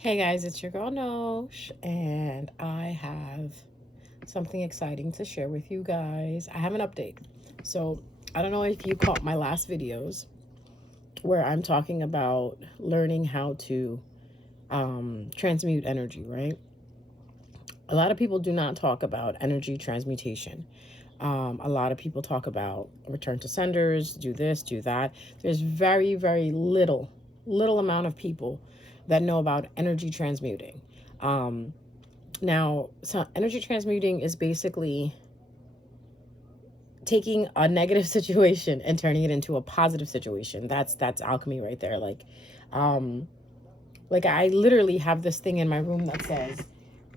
Hey guys, it's your girl Nosh, and I have something exciting to share with you guys. I have an update. So, I don't know if you caught my last videos where I'm talking about learning how to transmute energy, right? A lot of people do not talk about energy transmutation. A lot of people talk about return to senders, do this, do that. There's very, very little amount of people that know about energy transmuting. Um, Now, so energy transmuting is basically taking a negative situation and turning it into a positive situation. That's alchemy right there. Um, like I literally have this thing in my room that says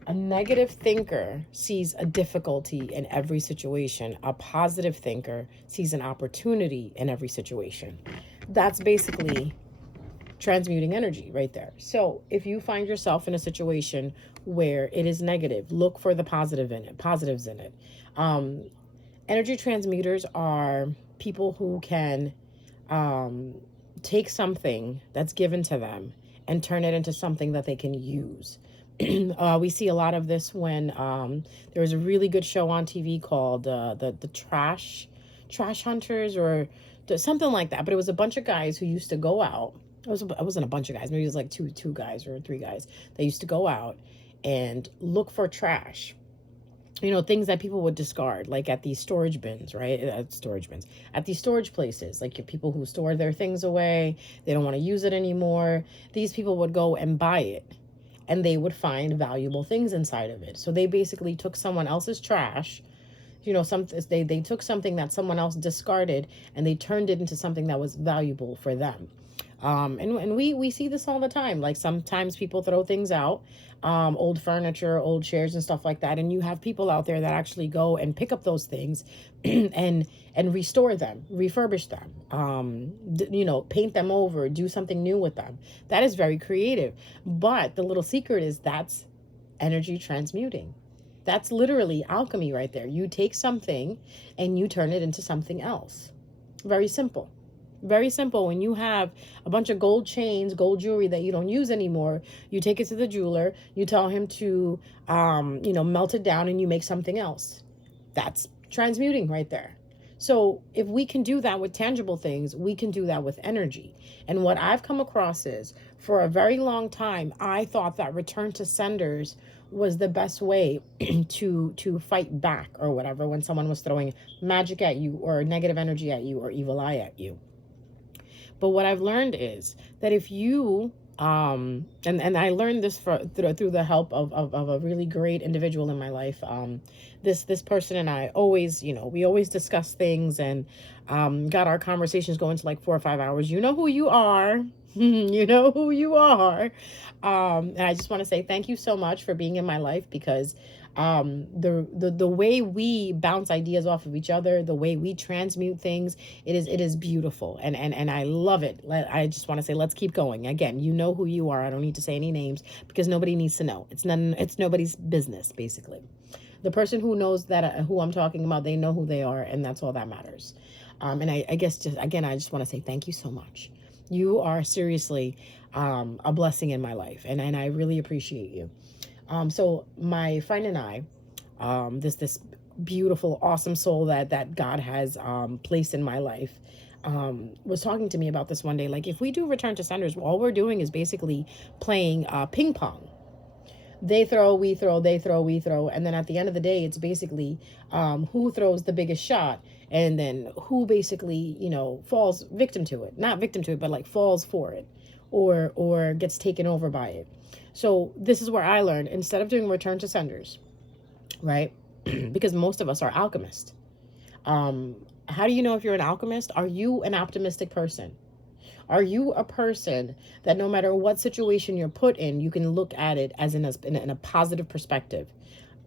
a negative thinker sees a difficulty in every situation. A positive thinker sees an opportunity in every situation. That's basically transmuting energy right there. So if you find yourself in a situation where it is negative, look for the positives in it. Um, Energy transmuters are people who can um, take something that's given to them and turn it into something that they can use. We see a lot of this when there was a really good show on TV called the Trash Hunters or something like that. But it was a bunch of guys who used to go out. It wasn't a bunch of guys. Maybe it was like two guys or three guys. They used to go out and look for trash, things that people would discard, like at these storage bins, right? At these storage places, like your people who store their things away, they don't want to use it anymore. These people would go and buy it, and they would find valuable things inside of it. So they basically took someone else's trash, they took something that someone else discarded, and they turned it into something that was valuable for them. And we see this all the time. Like sometimes people throw things out, old furniture, old chairs and stuff like that. And you have people out there that actually go and pick up those things and restore them, refurbish them, paint them over, do something new with them. That is very creative. But the little secret is that's energy transmuting. That's literally alchemy right there. You take something and you turn it into something else. Very simple. Very simple. When you have a bunch of gold chains, gold jewelry that you don't use anymore, you take it to the jeweler, you tell him to, melt it down and you make something else. That's transmuting right there. So if we can do that with tangible things, we can do that with energy. And what I've come across is for a very long time, I thought that return to senders was the best way to fight back or whatever when someone was throwing magic at you or negative energy at you or evil eye at you. But what I've learned is that if you and I learned this through the help of a really great individual in my life. This person and I always, we always discuss things and got our conversations going to like 4 or 5 hours. You know who you are. You know who you are. And I just want to say thank you so much for being in my life because the way we bounce ideas off of each other, the way we transmute things, it is beautiful and I love it. I just want to say let's keep going. Again, you know who you are. I don't need to say any names because nobody needs to know. It's nobody's business basically. The person who knows that who I'm talking about, they know who they are, and that's all that matters. And I guess just again, I just want to say thank you so much. You are seriously a blessing in my life, and I really appreciate you. So my friend and I, this beautiful, awesome soul that God has placed in my life, was talking to me about this one day. Like, if we do return to senders, all we're doing is basically playing ping pong. They throw, we throw, they throw, we throw, and then at the end of the day, it's basically who throws the biggest shot, and then who basically falls victim to it. Not victim to it, but like falls for it, or gets taken over by it. So this is where I learned, instead of doing return to senders, right? Because most of us are alchemists. How do you know if you're an alchemist? Are you an optimistic person? Are you a person that no matter what situation you're put in, you can look at it as in a positive perspective?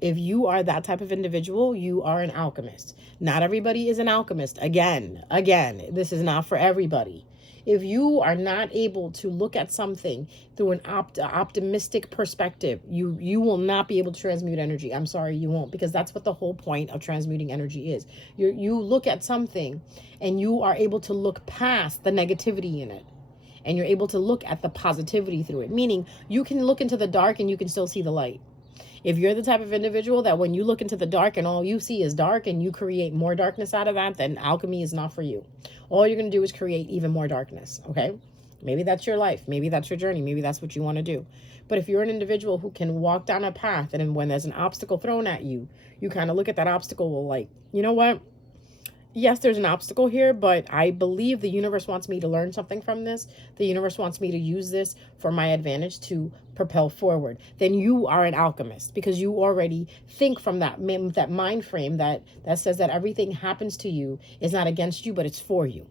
If you are that type of individual, you are an alchemist. Not everybody is an alchemist. Again, this is not for everybody. If you are not able to look at something through an optimistic perspective, you will not be able to transmute energy. I'm sorry, you won't, because that's what the whole point of transmuting energy is. You look at something and you are able to look past the negativity in it and you're able to look at the positivity through it, meaning you can look into the dark and you can still see the light. If you're the type of individual that when you look into the dark and all you see is dark and you create more darkness out of that, then alchemy is not for you. All you're going to do is create even more darkness, okay? Maybe that's your life. Maybe that's your journey. Maybe that's what you want to do. But if you're an individual who can walk down a path and when there's an obstacle thrown at you, you kind of look at that obstacle like, you know what? Yes, there's an obstacle here, but I believe the universe wants me to learn something from this. The universe wants me to use this for my advantage to propel forward. Then you are an alchemist because you already think from that mind frame that says that everything happens to you is not against you, but it's for you.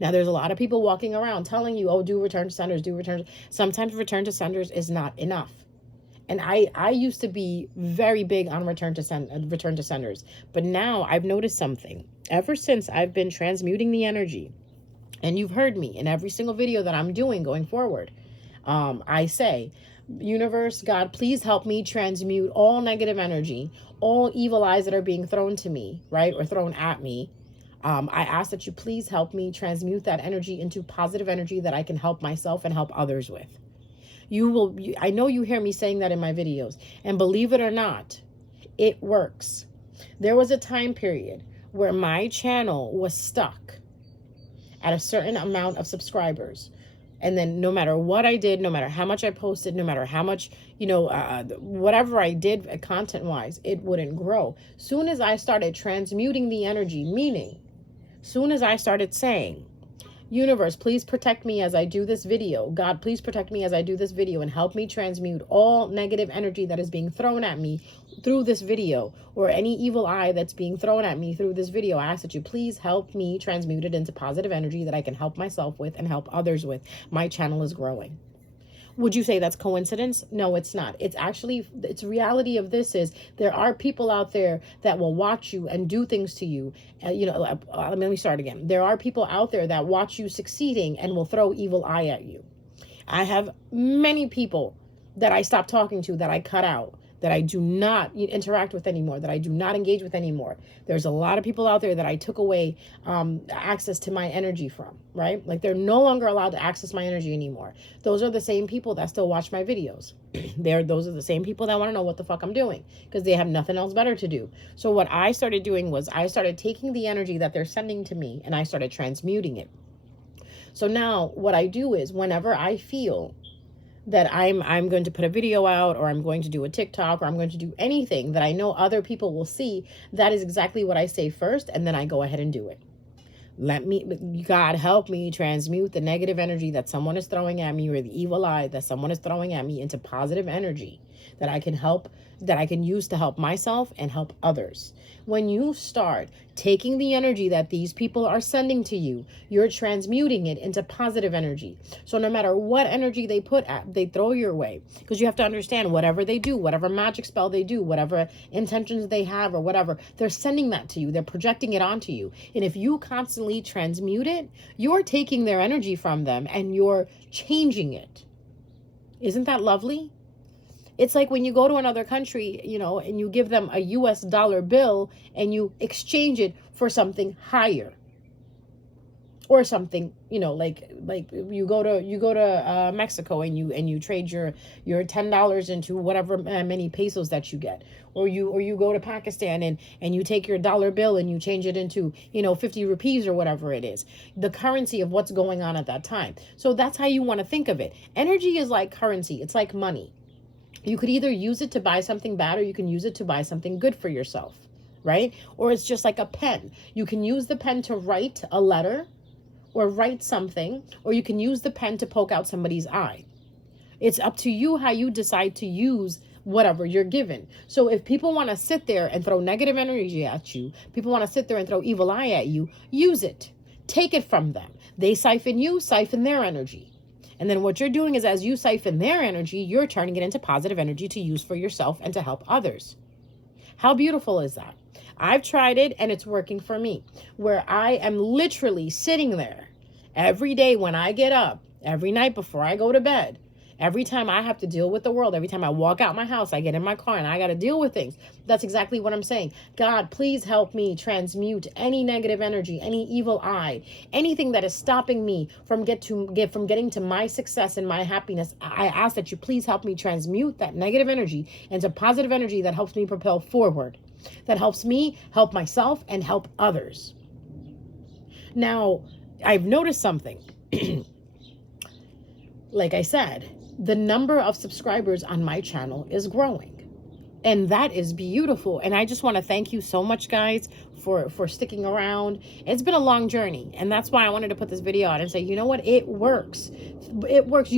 Now, there's a lot of people walking around telling you, oh, do return to senders, do return. Sometimes return to senders is not enough. And I used to be very big on return to senders. But now I've noticed something. Ever since I've been transmuting the energy, and you've heard me in every single video that I'm doing going forward, I say, universe, God, please help me transmute all negative energy, all evil eyes that are being thrown to me, right, or thrown at me. I ask that you please help me transmute that energy into positive energy that I can help myself and help others with. I know you hear me saying that in my videos, and believe it or not, it works. There was a time period where my channel was stuck at a certain amount of subscribers. And then no matter what I did, no matter how much I posted, no matter how much, whatever I did content wise, it wouldn't grow. Soon as I started transmuting the energy, meaning soon as I started saying, universe, please protect me as I do this video. God, please protect me as I do this video and help me transmute all negative energy that is being thrown at me through this video, or any evil eye that's being thrown at me through this video. I ask that you please help me transmute it into positive energy that I can help myself with and help others with. My channel is growing. Would you say that's coincidence? No, it's not. It's reality of this is there are people out there that will watch you and do things to you. Let me start again. There are people out there that watch you succeeding and will throw evil eye at you. I have many people that I stopped talking to, that I cut out, that I do not interact with anymore, that I do not engage with anymore. There's a lot of people out there that I took away access to my energy from, right? Like they're no longer allowed to access my energy anymore. Those are the same people that still watch my videos. Those are the same people that want to know what the fuck I'm doing because they have nothing else better to do. So what I started doing was I started taking the energy that they're sending to me and I started transmuting it. So now what I do is whenever I feel that I'm going to put a video out, or I'm going to do a TikTok, or I'm going to do anything that I know other people will see, that is exactly what I say first, and then I go ahead and do it. God help me transmute the negative energy that someone is throwing at me, or the evil eye that someone is throwing at me, into positive energy that I can use to help myself and help others. When you start taking the energy that these people are sending to you, you're transmuting it into positive energy. So no matter what energy they throw your way, because you have to understand, whatever they do, whatever magic spell they do, whatever intentions they have or whatever, they're sending that to you. They're projecting it onto you. And if you constantly transmute it, you're taking their energy from them and you're changing it. Isn't that lovely? It's like when you go to another country, and you give them a US dollar bill and you exchange it for something higher. Or something, like you go to Mexico and you trade your $10 into whatever many pesos that you get. Or you go to Pakistan and you take your dollar bill and you change it into, 50 rupees or whatever it is. The currency of what's going on at that time. So that's how you want to think of it. Energy is like currency. It's like money. You could either use it to buy something bad, or you can use it to buy something good for yourself, right? Or it's just like a pen. You can use the pen to write a letter or write something, or you can use the pen to poke out somebody's eye. It's up to you how you decide to use whatever you're given. So if people want to sit there and throw negative energy at you, people want to sit there and throw evil eye at you, use it. Take it from them. They siphon you, siphon their energy. And then what you're doing is, as you siphon their energy, you're turning it into positive energy to use for yourself and to help others. How beautiful is that? I've tried it and it's working for me, where I am literally sitting there every day when I get up, every night before I go to bed, Every time I have to deal with the world, every time I walk out my house, I get in my car and I got to deal with things. That's exactly what I'm saying. God, please help me transmute any negative energy, any evil eye, anything that is stopping me from getting to my success and my happiness. I ask that you please help me transmute that negative energy into positive energy that helps me propel forward, that helps me help myself and help others. Now, I've noticed something. Like I said, the number of subscribers on my channel is growing. And that is beautiful. And I just want to thank you so much, guys, for sticking around. It's been a long journey. And that's why I wanted to put this video out and say, you know what? It works. It works.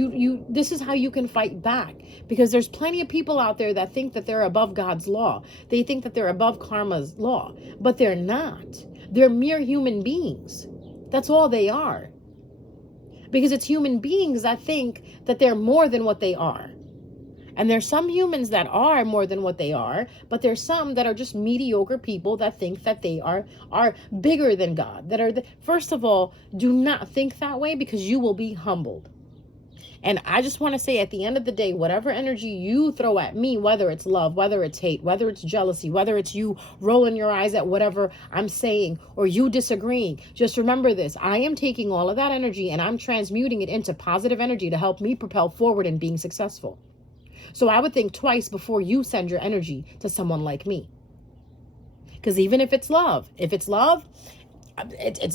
This is how you can fight back. Because there's plenty of people out there that think that they're above God's law. They think that they're above karma's law. But they're not. They're mere human beings. That's all they are. Because it's human beings that think that they're more than what they are. And there's some humans that are more than what they are, but there's some that are just mediocre people that think that they are bigger than God. First of all, do not think that way, because you will be humbled. And I just want to say, at the end of the day, whatever energy you throw at me, whether it's love, whether it's hate, whether it's jealousy, whether it's you rolling your eyes at whatever I'm saying, or you disagreeing, just remember this. I am taking all of that energy and I'm transmuting it into positive energy to help me propel forward in being successful. So I would think twice before you send your energy to someone like me. Because even if it's love, it's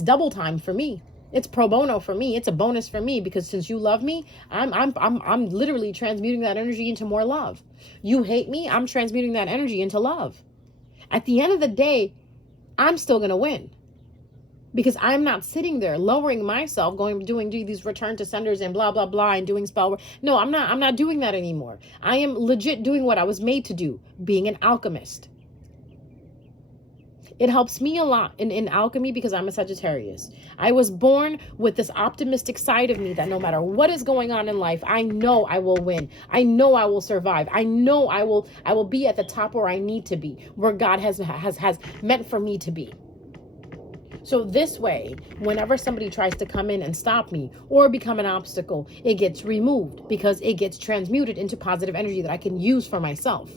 double time for me. It's pro bono for me. It's a bonus for me, because since you love me, I'm literally transmuting that energy into more love. You hate me, I'm transmuting that energy into love. At the end of the day, I'm still going to win, because I'm not sitting there lowering myself, doing these return to senders and blah, blah, blah, and doing spell work. No, I'm not doing that anymore. I am legit doing what I was made to do, being an alchemist. It helps me a lot in alchemy, because I'm a Sagittarius. I was born with this optimistic side of me that no matter what is going on in life, I know I will win. I know I will survive. I know I will be at the top where I need to be, where God has meant for me to be. So this way, whenever somebody tries to come in and stop me or become an obstacle, it gets removed, because it gets transmuted into positive energy that I can use for myself.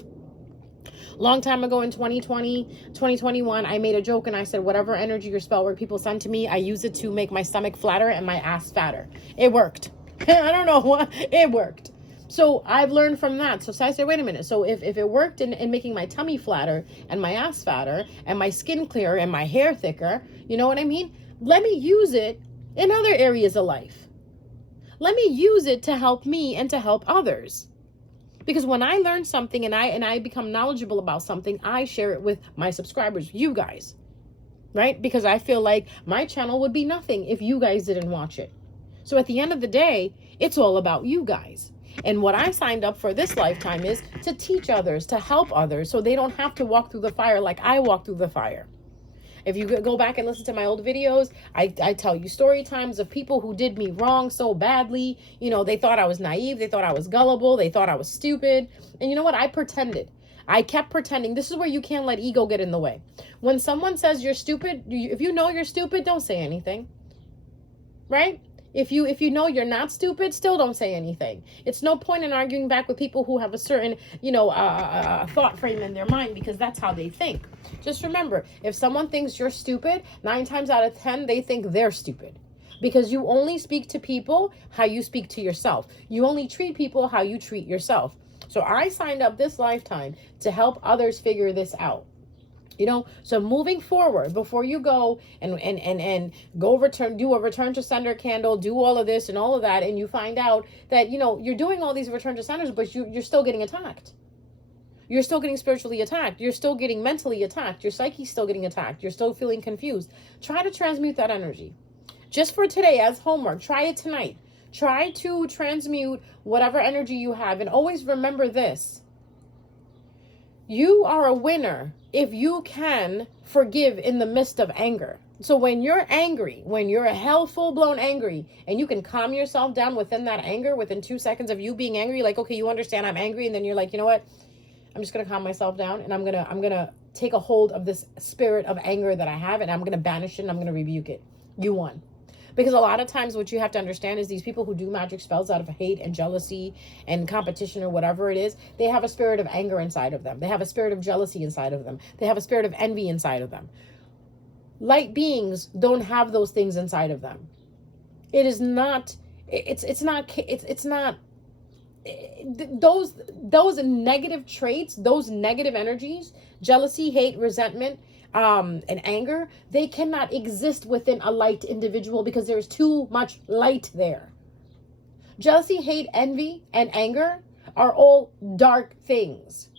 Long time ago in 2021, I made a joke and I said, whatever energy or spell work people send to me, I use it to make my stomach flatter and my ass fatter. It worked. I don't know what, it worked. So I've learned from that. So I said, wait a minute. So if it worked in making my tummy flatter and my ass fatter and my skin clearer and my hair thicker, you know what I mean? Let me use it in other areas of life. Let me use it to help me and to help others. Because when I learn something and I become knowledgeable about something, I share it with my subscribers, you guys, right? Because I feel like my channel would be nothing if you guys didn't watch it. So at the end of the day, it's all about you guys. And what I signed up for this lifetime is to teach others, to help others, so they don't have to walk through the fire like I walked through the fire. If you go back and listen to my old videos, I tell you story times of people who did me wrong so badly. You know, they thought I was naive. They thought I was gullible. They thought I was stupid. And you know what? I pretended. I kept pretending. This is where you can't let ego get in the way. When someone says you're stupid, if you know you're stupid, don't say anything. Right? If you know you're not stupid, still don't say anything. It's no point in arguing back with people who have a certain, thought frame in their mind, because that's how they think. Just remember, if someone thinks you're stupid, 9 times out of 10, they think they're stupid. Because you only speak to people how you speak to yourself. You only treat people how you treat yourself. So I signed up this lifetime to help others figure this out. You know, so moving forward, before you go and do a return to sender candle, do all of this and all of that, and you find out that, you know, you're doing all these return to senders, but you're still getting attacked. You're still getting spiritually attacked. You're still getting mentally attacked. Your psyche's still getting attacked. You're still feeling confused. Try to transmute that energy. Just for today as homework, try it tonight. Try to transmute whatever energy you have. And always remember this. You are a winner if you can forgive in the midst of anger. So when you're angry, when you're a hell full-blown angry, and you can calm yourself down within that anger, within 2 seconds of you being angry, like, okay, you understand I'm angry, and then you're like, you know what? I'm just going to calm myself down, and I'm going to take a hold of this spirit of anger that I have, and I'm going to banish it, and I'm going to rebuke it. You won. Because a lot of times what you have to understand is these people who do magic spells out of hate and jealousy and competition or whatever it is, they have a spirit of anger inside of them. They have a spirit of jealousy inside of them. They have a spirit of envy inside of them. Light beings don't have those things inside of them. It is not, it's not, those negative traits, those negative energies, jealousy, hate, resentment, and anger, they cannot exist within a light individual because there's too much light there. Jealousy, hate, envy, and anger are all dark things.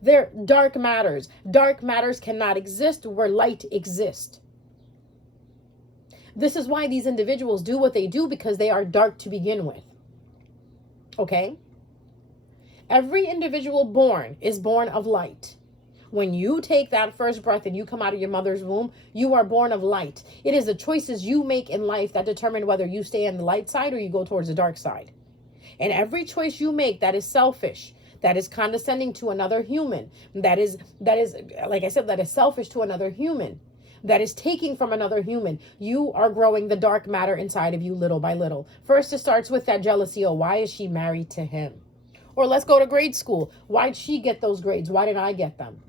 They're dark matters. Dark matters cannot exist where light exists. This is why these individuals do what they do, because they are dark to begin with. Okay? Every individual born is born of light. When you take that first breath and you come out of your mother's womb, you are born of light. It is the choices you make in life that determine whether you stay on the light side or you go towards the dark side. And every choice you make that is selfish, that is condescending to another human, that is, like I said, that is selfish to another human, that is taking from another human, you are growing the dark matter inside of you little by little. First, it starts with that jealousy. Oh, why is she married to him? Or let's go to grade school. Why'd she get those grades? Why didn't I get them?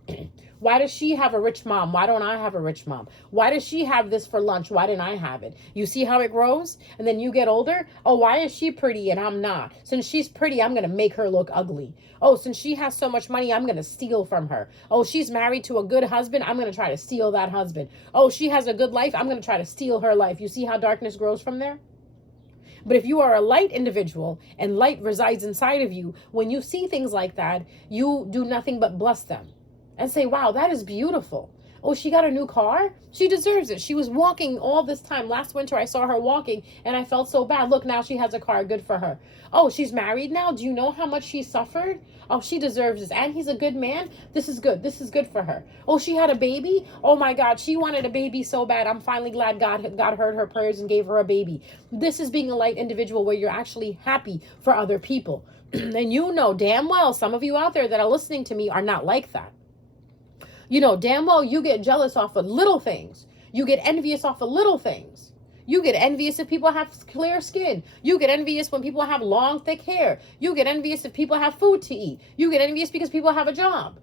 Why does she have a rich mom? Why don't I have a rich mom? Why does she have this for lunch? Why didn't I have it? You see how it grows? And then you get older. Oh, why is she pretty and I'm not? Since she's pretty, I'm going to make her look ugly. Oh, since she has so much money, I'm going to steal from her. Oh, she's married to a good husband. I'm going to try to steal that husband. Oh, she has a good life. I'm going to try to steal her life. You see how darkness grows from there? But if you are a light individual and light resides inside of you, when you see things like that, you do nothing but bless them and say, wow, that is beautiful. Oh, she got a new car? She deserves it. She was walking all this time. Last winter, I saw her walking and I felt so bad. Look, now she has a car. Good for her. Oh, she's married now. Do you know how much she suffered? Oh, she deserves this. And he's a good man. This is good. This is good for her. Oh, she had a baby. Oh my God, she wanted a baby so bad. I'm finally glad God heard her prayers and gave her a baby. This is being a light individual where you're actually happy for other people. And you know damn well, some of you out there that are listening to me are not like that. You know damn well you get jealous off of little things. You get envious off of little things. You get envious if people have clear skin. You get envious when people have long, thick hair. You get envious if people have food to eat. You get envious because people have a job.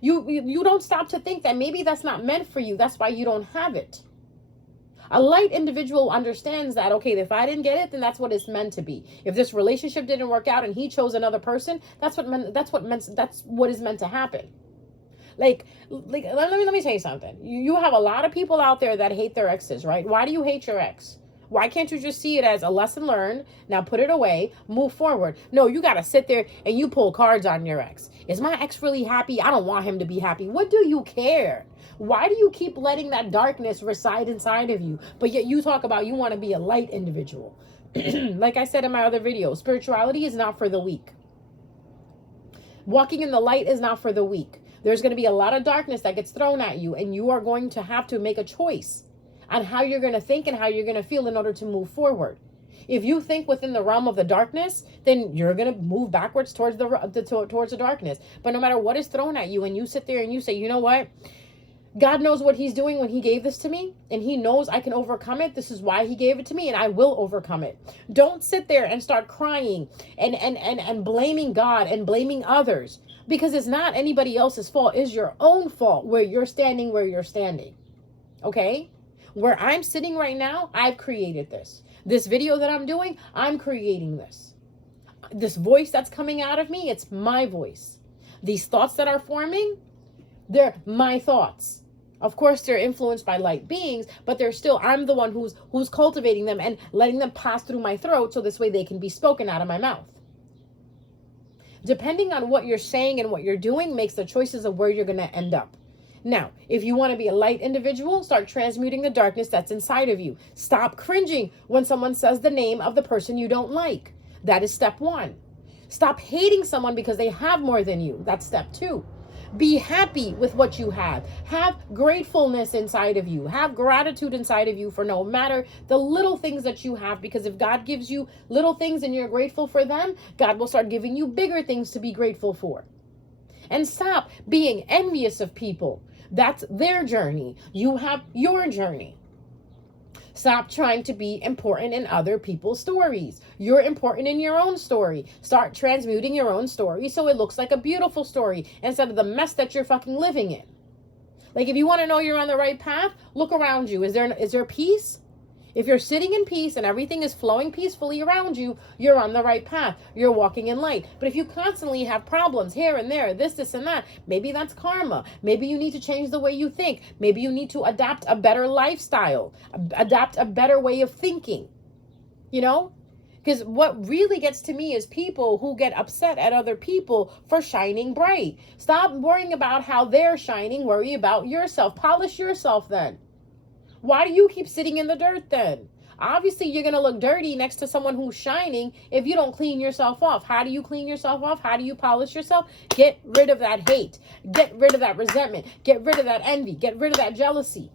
You don't stop to think that maybe that's not meant for you. That's why you don't have it. A light individual understands that, okay, if I didn't get it, then that's what it's meant to be. If this relationship didn't work out and he chose another person, that's what is meant to happen. Like let me tell you something. You have a lot of people out there that hate their exes, right? Why do you hate your ex? Why can't you just see it as a lesson learned? Now put it away, move forward. No, you got to sit there and you pull cards on your ex. Is my ex really happy? I don't want him to be happy. What do you care? Why do you keep letting that darkness reside inside of you? But yet you talk about you want to be a light individual. Like I said in my other video, spirituality is not for the weak. Walking in the light is not for the weak. There's going to be a lot of darkness that gets thrown at you, and you are going to have to make a choice on how you're going to think and how you're going to feel in order to move forward. If you think within the realm of the darkness, then you're going to move backwards towards the darkness. But no matter what is thrown at you, and you sit there and you say, you know what? God knows what he's doing when he gave this to me, and he knows I can overcome it. This is why he gave it to me, and I will overcome it. Don't sit there and start crying and blaming God and blaming others, because it's not anybody else's fault. It's your own fault where you're standing where you're standing. Okay? Where I'm sitting right now, I've created this. This video that I'm doing, I'm creating this. This voice that's coming out of me, it's my voice. These thoughts that are forming, they're my thoughts. Of course, they're influenced by light beings, but they're still, I'm the one who's cultivating them and letting them pass through my throat so this way they can be spoken out of my mouth. Depending on what you're saying and what you're doing makes the choices of where you're going to end up. Now, if you want to be a light individual, start transmuting the darkness that's inside of you. Stop cringing when someone says the name of the person you don't like. That is step 1. Stop hating someone because they have more than you. That's step 2. Be happy with what you have. Have gratefulness inside of you. Have gratitude inside of you for no matter the little things that you have, because if God gives you little things and you're grateful for them, God will start giving you bigger things to be grateful for. And stop being envious of people. That's their journey. You have your journey. Stop trying to be important in other people's stories. You're important in your own story. Start transmuting your own story so it looks like a beautiful story instead of the mess that you're fucking living in. Like, if you want to know you're on the right path, look around you. Is there peace? If you're sitting in peace and everything is flowing peacefully around you, you're on the right path. You're walking in light. But if you constantly have problems here and there, this and that, maybe that's karma. Maybe you need to change the way you think. Maybe you need to adopt a better lifestyle, adopt a better way of thinking, you know? Because what really gets to me is people who get upset at other people for shining bright. Stop worrying about how they're shining. Worry about yourself. Polish yourself then. Why do you keep sitting in the dirt then? Obviously, you're going to look dirty next to someone who's shining if you don't clean yourself off. How do you clean yourself off? How do you polish yourself? Get rid of that hate. Get rid of that resentment. Get rid of that envy. Get rid of that jealousy.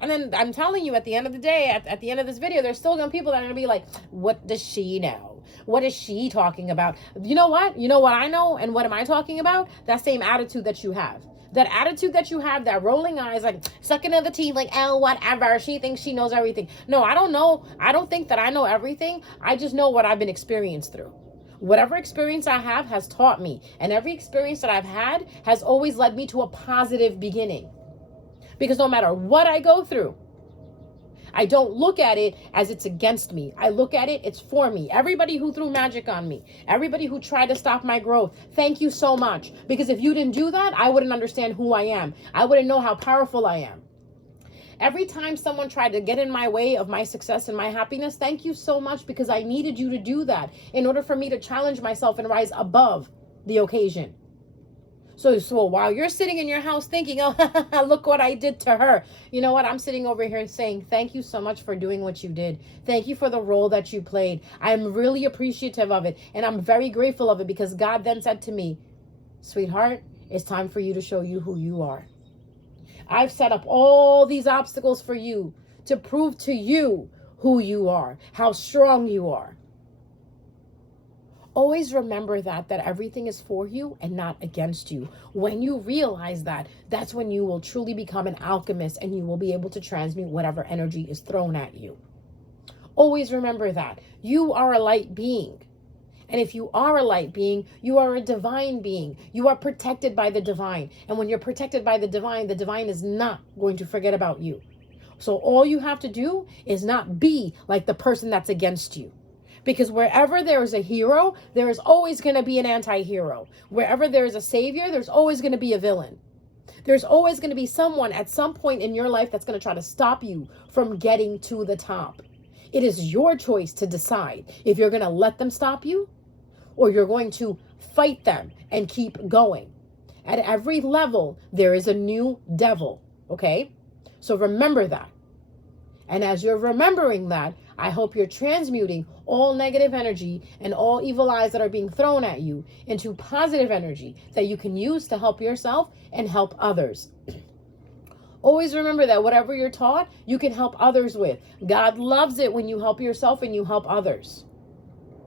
And then I'm telling you, at the end of the day, at the end of this video, there's still going to be people that are going to be like, what does she know? What is she talking about? You know what? You know what I know? And what am I talking about? That same attitude that you have. That attitude that you have, that rolling eyes, like sucking of the teeth, like, oh, whatever. She thinks she knows everything. No, I don't know. I don't think that I know everything. I just know what I've been experienced through. Whatever experience I have has taught me. And every experience that I've had has always led me to a positive beginning. Because no matter what I go through, I don't look at it as it's against me. I look at it, it's for me. Everybody who threw magic on me, everybody who tried to stop my growth, thank you so much. Because if you didn't do that, I wouldn't understand who I am. I wouldn't know how powerful I am. Every time someone tried to get in my way of my success and my happiness, thank you so much, because I needed you to do that in order for me to challenge myself and rise above the occasion. So while you're sitting in your house thinking, oh, look what I did to her. You know what? I'm sitting over here saying, thank you so much for doing what you did. Thank you for the role that you played. I'm really appreciative of it. And I'm very grateful of it, because God then said to me, sweetheart, it's time for you to show you who you are. I've set up all these obstacles for you to prove to you who you are, how strong you are. Always remember that everything is for you and not against you. When you realize that, that's when you will truly become an alchemist, and you will be able to transmute whatever energy is thrown at you. Always remember that. You are a light being. And if you are a light being, you are a divine being. You are protected by the divine. And when you're protected by the divine is not going to forget about you. So all you have to do is not be like the person that's against you. Because wherever there is a hero, there is always going to be an anti-hero. Wherever there is a savior, there's always going to be a villain. There's always going to be someone at some point in your life that's going to try to stop you from getting to the top. It is your choice to decide if you're going to let them stop you, or you're going to fight them and keep going. At every level, there is a new devil, okay? So remember that. And as you're remembering that, I hope you're transmuting all negative energy and all evil eyes that are being thrown at you into positive energy that you can use to help yourself and help others. Always remember that whatever you're taught, you can help others with. God loves it when you help yourself and you help others.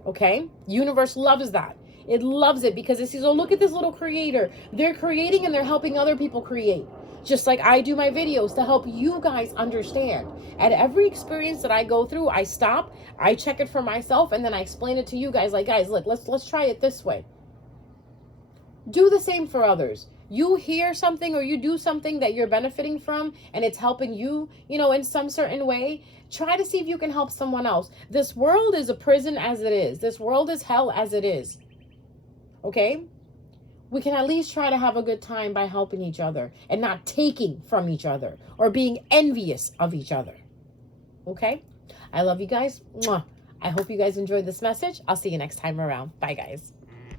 Okay? Universe loves that. It loves it because it sees, oh, look at this little creator. They're creating and they're helping other people create. Just like I do my videos to help you guys understand. At every experience that I go through, I stop, I check it for myself, and then I explain it to you guys. Like, guys, look, let's try it this way. Do the same for others. You hear something or you do something that you're benefiting from and it's helping you, in some certain way. Try to see if you can help someone else. This world is a prison as it is. This world is hell as it is. Okay? We can at least try to have a good time by helping each other and not taking from each other or being envious of each other. Okay? I love you guys. Mwah. I hope you guys enjoyed this message. I'll see you next time around. Bye, guys.